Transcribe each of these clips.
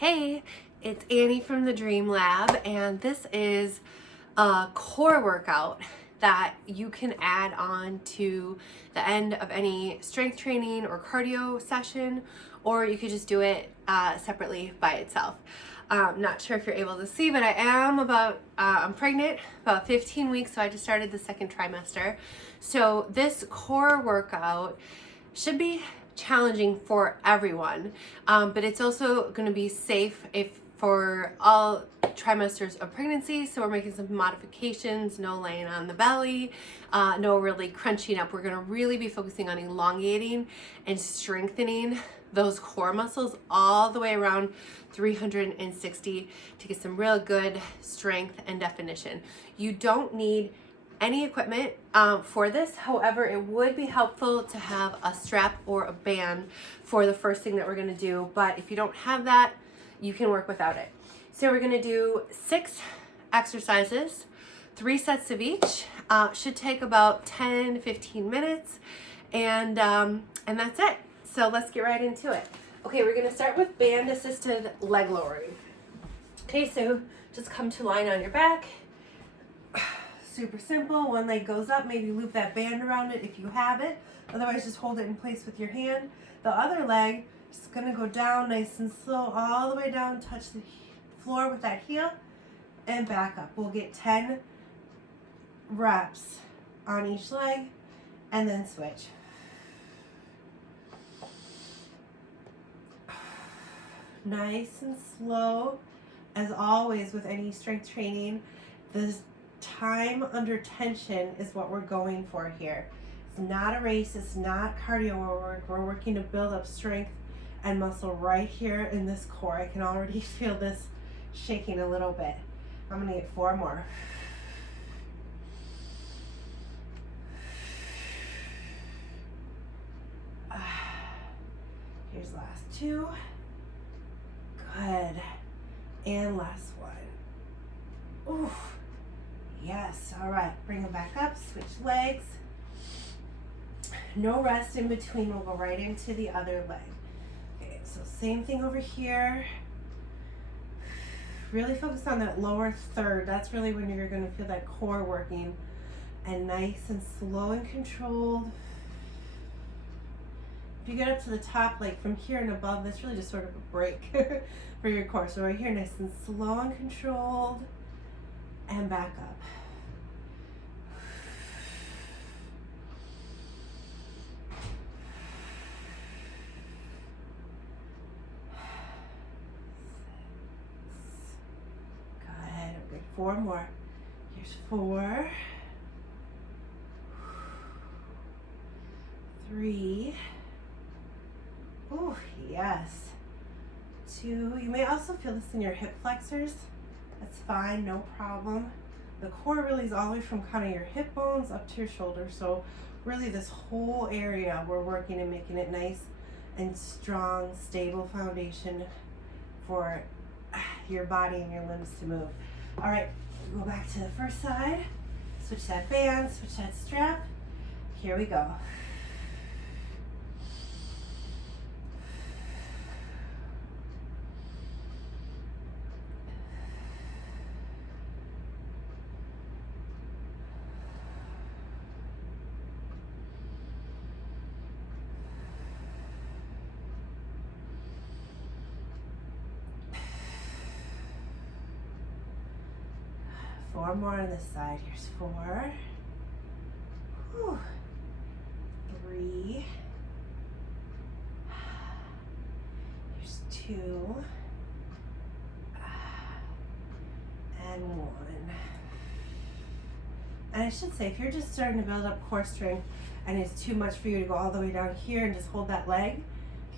Hey, it's Annie from the Dream Lab, and this is a core workout that you can add on to the end of any strength training or cardio session, or you could just do it separately by itself. Not sure if you're able to see, but I'm pregnant, about 15 weeks, so I just started the second trimester. So this core workout should be challenging for everyone, but it's also going to be safe for all trimesters of pregnancy. So we're making some modifications: no laying on the belly, no really crunching up. We're going to really be focusing on elongating and strengthening those core muscles all the way around 360 to get some real good strength and definition. You don't need any equipment for this. However, it would be helpful to have a strap or a band for the first thing that we're going to do. But if you don't have that, you can work without it. So we're going to do 6 exercises, 3 sets of each. Should take about 10 to 15 minutes, and that's it. So let's get right into it. Okay, we're going to start with band assisted leg lowering. Okay, so just come to line on your back. Super simple. One leg goes up, maybe loop that band around it if you have it. Otherwise, just hold it in place with your hand. The other leg is going to go down nice and slow all the way down, touch the floor with that heel, and back up. We'll get 10 reps on each leg, and then switch. Nice and slow. As always with any strength training, the time under tension is what we're going for here. It's not a race, it's not cardio work. We're working to build up strength and muscle right here in this core. I can already feel this shaking a little bit. I'm gonna get 4 more. Here's last 2. Good. And last one. Oof. Yes. All right. Bring them back up. Switch legs. No rest in between. We'll go right into the other leg. Okay. So same thing over here. Really focus on that lower third. That's really when you're going to feel that core working. And nice and slow and controlled. If you get up to the top, like from here and above, that's really just sort of a break for your core. So right here, nice and slow and controlled, and back up. Good. Okay, 4 more. Here's 4. 3. Oh, yes. 2. You may also feel this in your hip flexors. That's fine, no problem. The core really is all the way from kind of your hip bones up to your shoulder. So really this whole area we're working and making it nice and strong, stable foundation for your body and your limbs to move. All right, go back to the first side. Switch that band, switch that strap. Here we go. Four more on this side. Here's 4. Whew. 3. Here's 2. And 1. And I should say, if you're just starting to build up core strength and it's too much for you to go all the way down here and just hold that leg,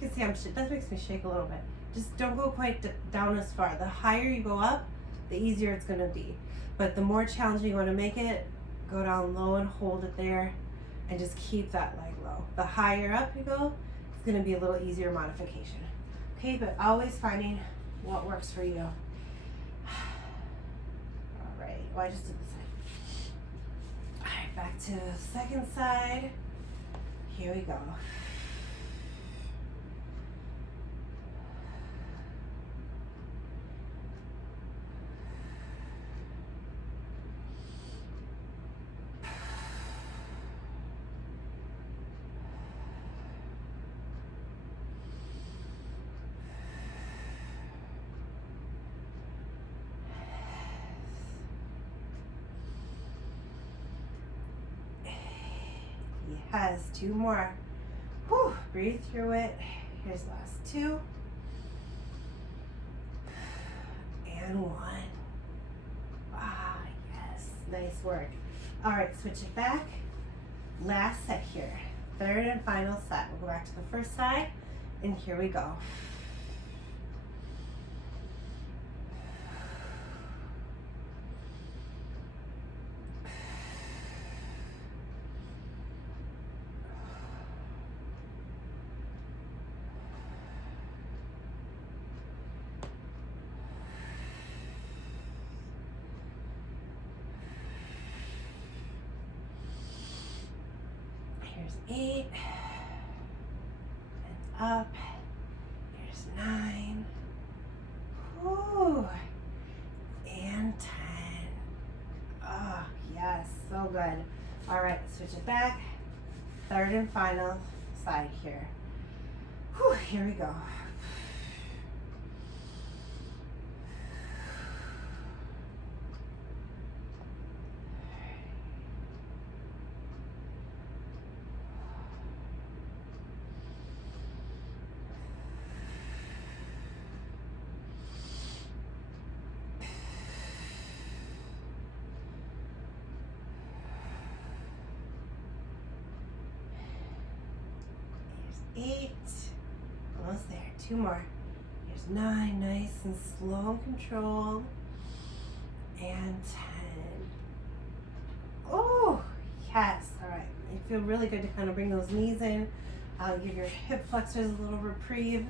you can see that makes me shake a little bit. Just don't go quite down as far. The higher you go up, the easier it's going to be. But the more challenging you want to make it, go down low and hold it there and just keep that leg low. The higher up you go, it's going to be a little easier modification. Okay, but always finding what works for you. All right, well, I just did this side. All right, back to the second side. Here we go. Yes, 2 more. Whew, breathe through it. Here's the last 2. And 1. Ah, yes, nice work. All right, switch it back. Last set here, 3rd and final set. We'll go back to the first side, and here we go. Here's 8, and up, here's 9, whew, and 10. Oh, yes, so good. All right, switch it back, 3rd and final side here. Whew, here we go. Here's 8, almost there, 2 more. Here's 9, nice and slow and controlled, and 10. Oh, yes, all right. You feel really good to kind of bring those knees in, give your hip flexors a little reprieve.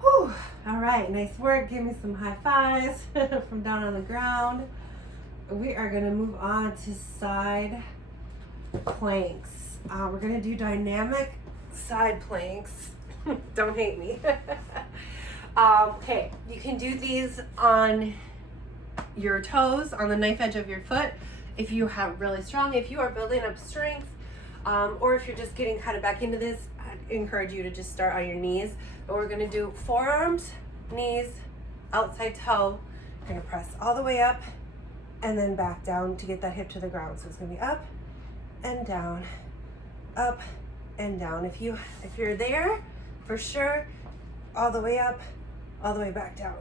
Whew. All right, nice work. Give me some high fives from down on the ground. We are gonna move on to side planks. We're gonna do dynamic side planks. Don't hate me. Okay, you can do these on your toes, on the knife edge of your foot. If you have really strong, if you are building up strength, or if you're just getting kind of back into this, I'd encourage you to just start on your knees. But we're gonna do forearms, knees, outside toe. You're gonna press all the way up and then back down to get that hip to the ground. So it's gonna be up and down, up and down. If you're there, for sure, all the way up, all the way back down,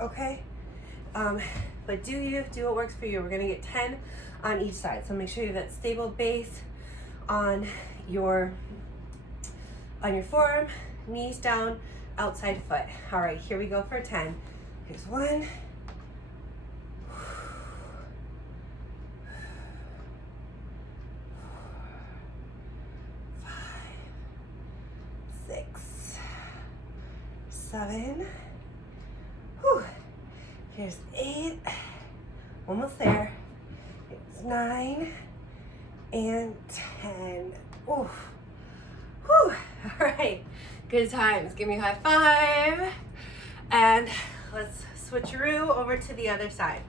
okay? But do what works for you. We're gonna get 10 on each side. So make sure you have that stable base on your forearm, knees down, outside foot. All right, here we go for 10. Here's 1. 5, 6, 7. Whew. Here's 8. Almost there. It's 9 and 10. Oof. Whew. All right. Good times. Give me a high five. And let's switcheroo over to the other side.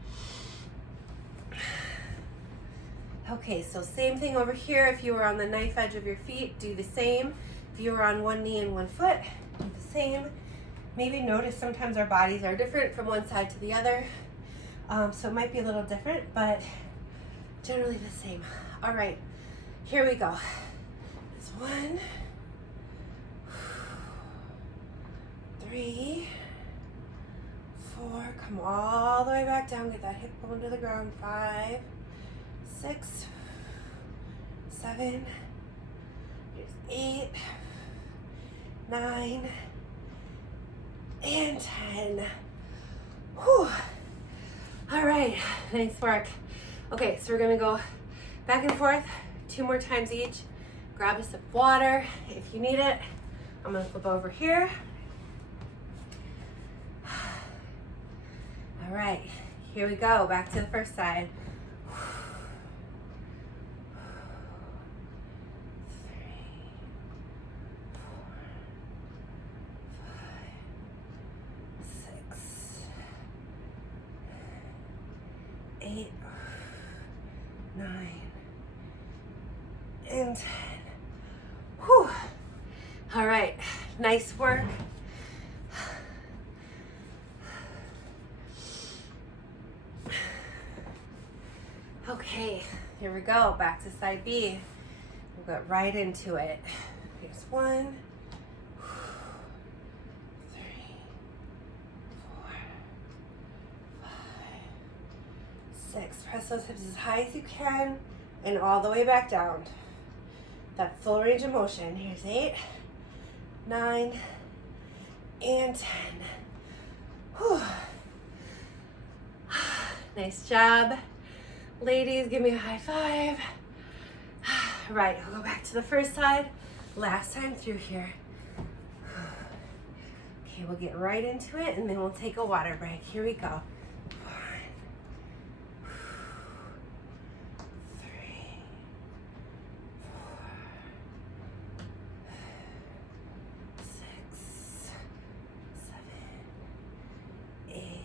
Okay, so same thing over here. If you were on the knife edge of your feet, do the same. If you were on one knee and one foot, do the same. Maybe notice sometimes our bodies are different from one side to the other. So it might be a little different, but generally the same. All right, here we go. It's 1, 3, 4. Come all the way back down. Get that hip bone to the ground. 5, 6, 7. Here's 8, 9, and 10. Whew. All right, nice work. Okay, so we're gonna go back and forth 2 more times each. Grab a sip of water if you need it. I'm gonna flip over here. All right, here we go, back to the first side. 3, 4, 5, 6, 8, 9, and 10. Whew. All right, nice work. Okay, here we go, back to side B. We'll Get right into it. Here's 1, 3, 4, 5, 6. Press those hips as high as you can and all the way back down. That full range of motion. Here's 8, 9, and 10. Whew. Nice job. Ladies, give me a high five. Right, I'll go back to the first side. Last time through here. Okay, we'll get right into it and then we'll take a water break. Here we go. 1, 3, 4, 6, 7, 8,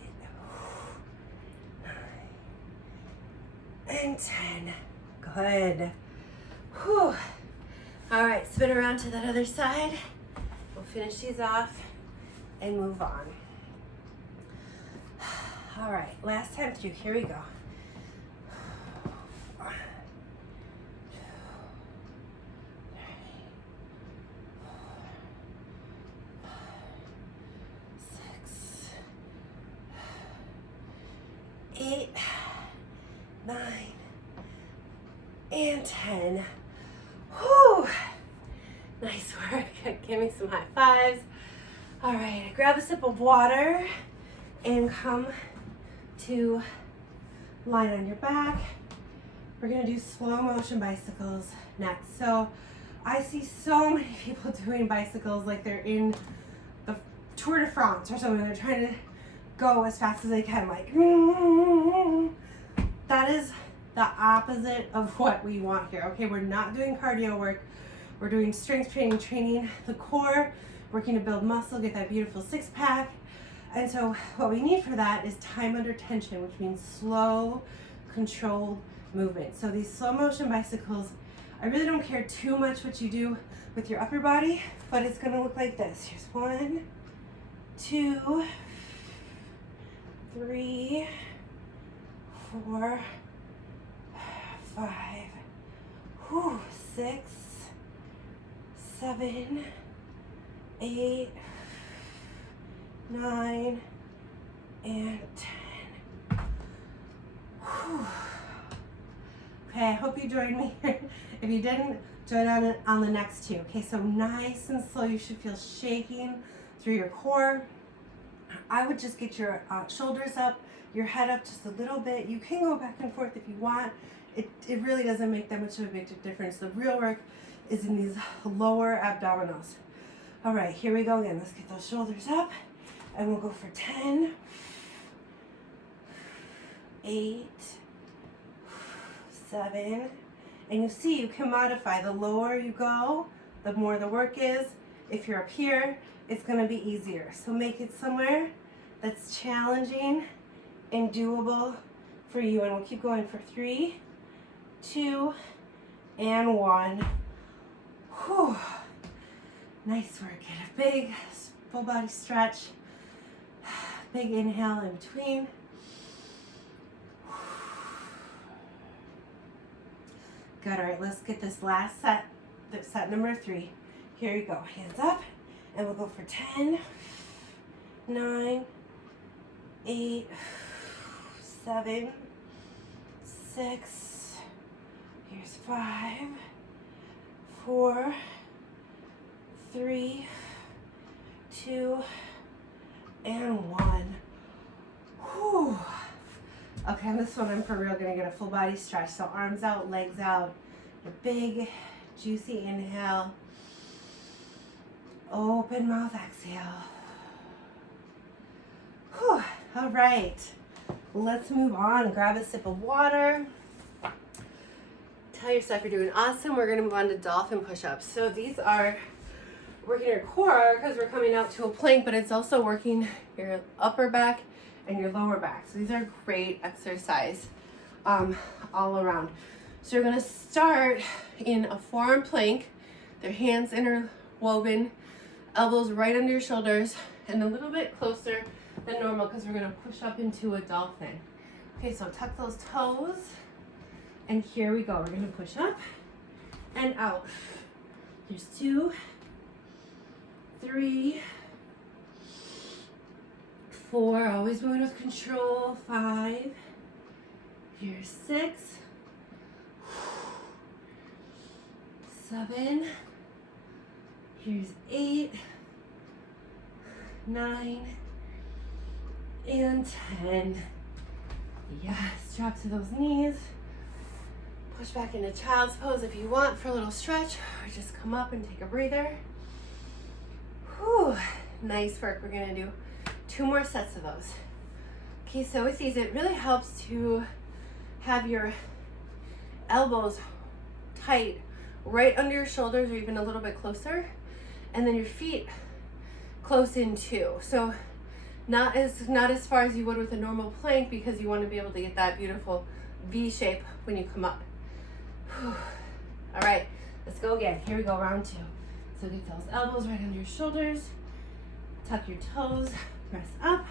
9, and 10. Good. Whew. All right, spin around to that other side. We'll finish these off and move on. All right, last time through, here we go. 1, 2, 3, 4, 5, 6, 8, 9, and 10. Whew. Nice work. Give me some high fives. All right, grab a sip of water and come to line on your back. We're gonna do slow motion bicycles next. So I see so many people doing bicycles like they're in the Tour de France or something. They're trying to go as fast as they can, like, that is the opposite of what we want here. Okay, we're not doing cardio work. We're doing strength training, training the core, working to build muscle, get that beautiful six-pack. And so what we need for that is time under tension, which means slow, controlled movement. So these slow motion bicycles, I really don't care too much what you do with your upper body, but it's gonna look like this. Here's 1, 2, 3, 4, 5, 6, 7, 8, 9, and 10. Whew. Okay, I hope you joined me. If you didn't, join on the next 2. Okay, so nice and slow. You should feel shaking through your core. I would just get your shoulders up, your head up just a little bit. You can go back and forth if you want. It really doesn't make that much of a big difference. The real work is in these lower abdominals. All right, here we go again. Let's get those shoulders up and we'll go for 10, 8, 7, and you see you can modify. The lower you go, the more the work is. If you're up here, it's gonna be easier. So make it somewhere that's challenging and doable for you. And we'll keep going for 3, 2, and 1. Whew. Nice work. Get a big full body stretch. Big inhale in between. Good. All right, let's get this last set, set number 3. Here you go. Hands up, and we'll go for 10, 9, 8, 7, 6, here's 5, 4, 3, 2, and 1. Whew. Okay, on this one I'm for real gonna get a full body stretch. So arms out, legs out, a big juicy inhale, open mouth exhale. Whew. All right, let's move on. Grab a sip of water. Tell yourself you're doing awesome. We're gonna move on to dolphin push-ups. So these are working your core because we're coming out to a plank, but it's also working your upper back and your lower back. So these are great exercise all around. So you're gonna start in a forearm plank, their hands interwoven, elbows right under your shoulders, and a little bit closer than normal because we're gonna push up into a dolphin. Okay, so tuck those toes, and here we go. We're gonna push up and out. Here's 2, 3, 4, always moving with control, 5, here's 6, 7, here's 8, 9, and 10. Yes, drop to those knees. Push back into child's pose if you want for a little stretch, or just come up and take a breather. Whew, nice work. We're gonna do 2 more sets of those. Okay, so with these, it really helps to have your elbows tight right under your shoulders or even a little bit closer, and then your feet close in too. So not as far as you would with a normal plank, because you want to be able to get that beautiful V shape when you come up. Whew. All right, let's go again. Here we go, round 2. So get those elbows right under your shoulders, tuck your toes, press up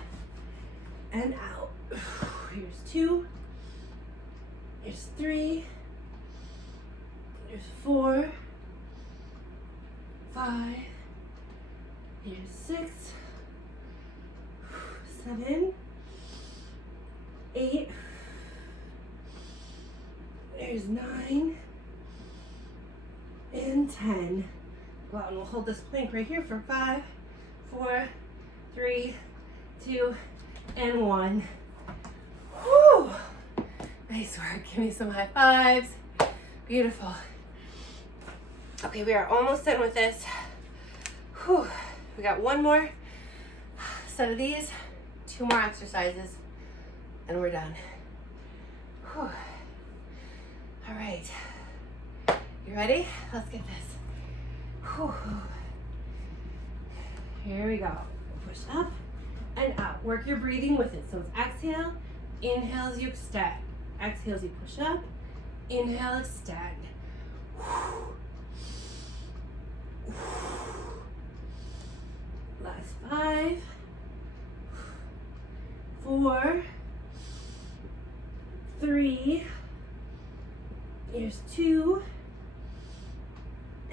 and out. Here's 2, here's 3, here's 4, 5, here's 6, 7, 8, there's 9, and 10. Go out and we'll hold this plank right here for 5, 4, 3, 2, and 1. Whew. Nice work. Give me some high fives. Beautiful. Okay, we are almost done with this. Whew. We got 1 more set of these, 2 more exercises, and we're done. Whew. All right. You ready? Let's get this. Whew. Here we go. Push up and out. Work your breathing with it. So it's exhale, inhale as you extend. Exhale as you push up, inhale, extend. Last 5, 4, 3, here's 2,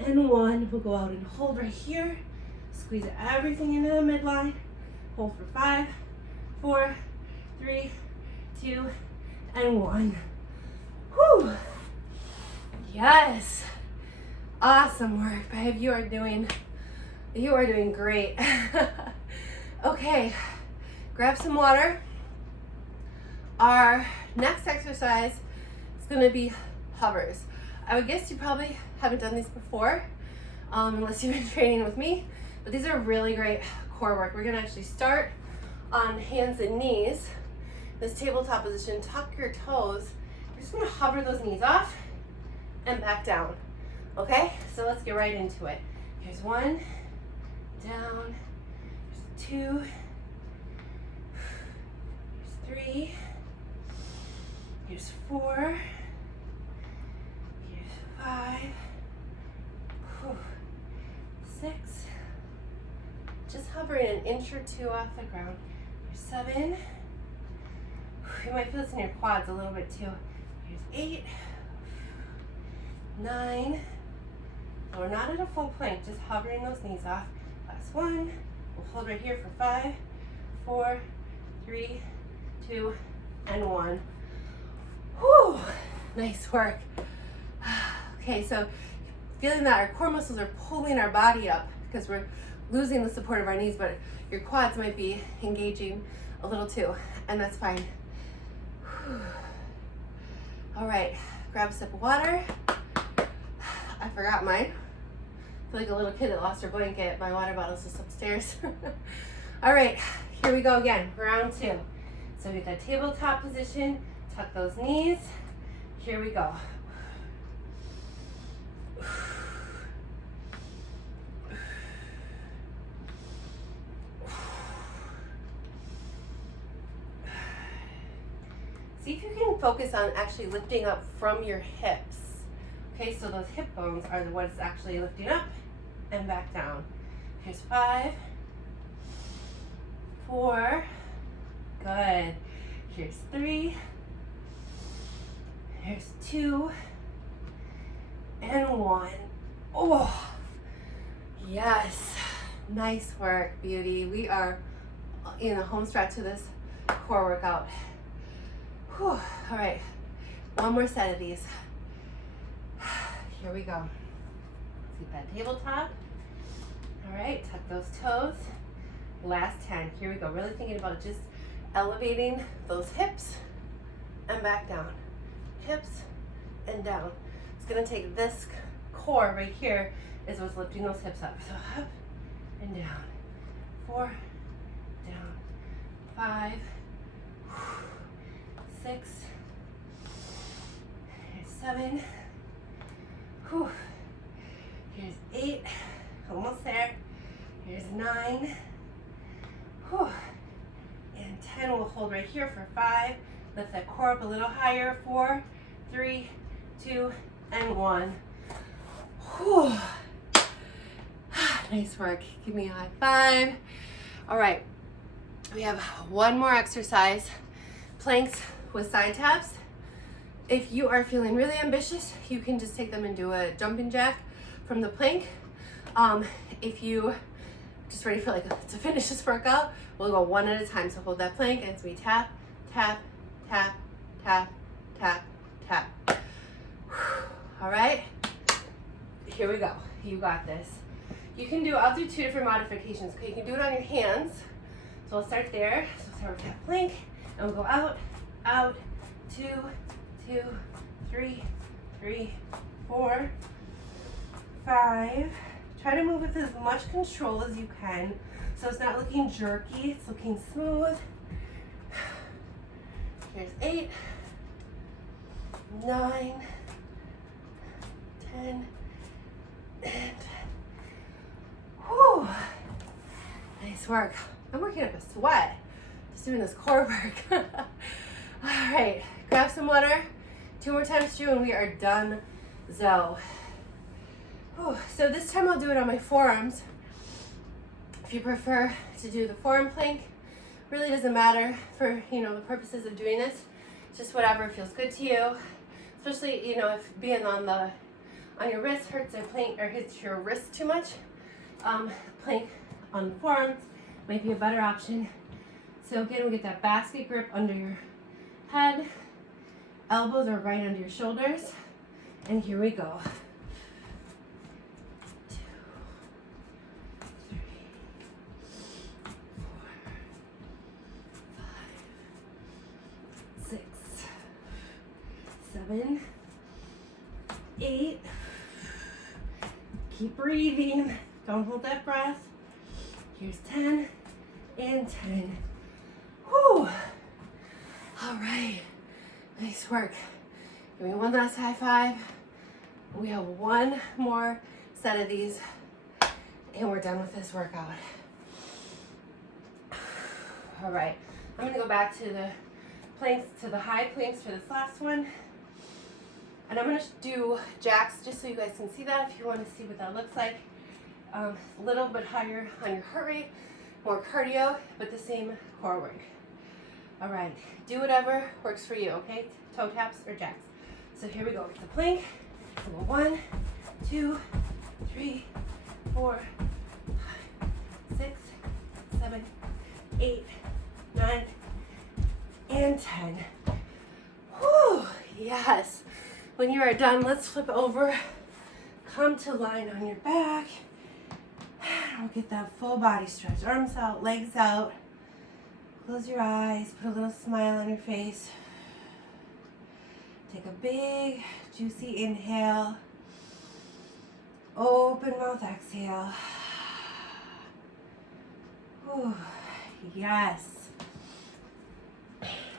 and 1. We'll go out and hold right here. Squeeze everything into the midline. Hold for 5, 4, 3, 2, and 1. Whew. Yes. Awesome work, babe. You are doing great. Okay, grab some water. Our next exercise is going to be hovers. I would guess you probably haven't done these before, unless you've been training with me, but these are really great core work. We're going to actually start on hands and knees. This tabletop position, tuck your toes. You're just going to hover those knees off and back down. Okay, so let's get right into it. Here's 1, down, here's 2, here's 3, here's 4, here's 5, 6, just hovering an inch or 2 off the ground. Here's 7, you might feel this in your quads a little bit too. Here's 8, 9, so we're not at a full plank, just hovering those knees off. Last 1, we'll hold right here for 5, 4, 3, 2, and 1. Whew, nice work. Okay, so feeling that our core muscles are pulling our body up because we're losing the support of our knees, but your quads might be engaging a little too, and that's fine. Whew. All right, grab a sip of water. I forgot mine. I feel like a little kid that lost her blanket. My water bottle's just upstairs. All right, here we go again, round 2. So we get that tabletop position, tuck those knees. Here we go. See if you can focus on actually lifting up from your hips. Okay, so those hip bones are the ones actually lifting up and back down. Here's 5, 4, good. Here's 3, here's 2, and 1. Oh, yes. Nice work, beauty. We are in the home stretch of this core workout. Whew. All right, one more set of these. Here we go. Keep that tabletop. All right, tuck those toes. Last 10. Here we go. Really thinking about just elevating those hips and back down. Hips and down. It's going to take this core right here is what's lifting those hips up. So up and down. 4, down. 5, 6, 7. Whew. Here's 8. Almost there. Here's 9. Whew. And 10. We'll hold right here for 5. Lift that core up a little higher. 4, 3, 2, and 1. Whew. Nice work. Give me a high five. All right. We have one more exercise. Planks with side taps. If you are feeling really ambitious, you can just take them and do a jumping jack from the plank. If you just ready for to finish this workout, we'll go one at a time. So hold that plank as we tap, tap, tap, tap, tap, tap. All right, here we go. You got this. You can do, I'll do 2 different modifications. Okay, you can do it on your hands. So we'll start there. So we'll start with that plank, and we'll go out, out, 2, 2, 3, 3, 4, 5. Try to move with as much control as you can. So it's not looking jerky, it's looking smooth. Here's 8, 9, 10, and 10. Whew. Nice work. I'm working up a sweat just doing this core work. All right, grab some water. 2 more times through and we are done. So this time I'll do it on my forearms. If you prefer to do the forearm plank, really doesn't matter for the purposes of doing this. Just whatever feels good to you. Especially if being on your wrist hurts a plank or hits your wrist too much. Plank on the forearms might be a better option. So again, we get that basket grip under your head. Elbows are right under your shoulders. And here we go. 2, 3, 4, 5, 6, 7, 8. Keep breathing. Don't hold that breath. Here's 10 and 10. Whew. All right. Nice work. Give me one last high five. We have one more set of these and we're done with this workout. All right. I'm going to go back to the planks, to the high planks for this last one. And I'm going to do jacks just so you guys can see that if you want to see what that looks like. A little bit higher on your heart rate, more cardio, but the same core work. All right, do whatever works for you, okay? Toe taps or jacks. So here we go with the plank. We'll go 1, 2, 3, 4, 5, 6, 7, 8, 9, and 10. Whew, yes. When you are done, let's flip over. Come to line on your back. We'll get that full body stretch. Arms out, legs out. Close your eyes. Put a little smile on your face. Take a big, juicy inhale. Open mouth, exhale. Whew, yes.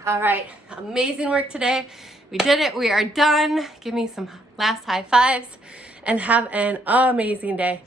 All right, amazing work today. We did it. We are done. Give me some last high fives and have an amazing day.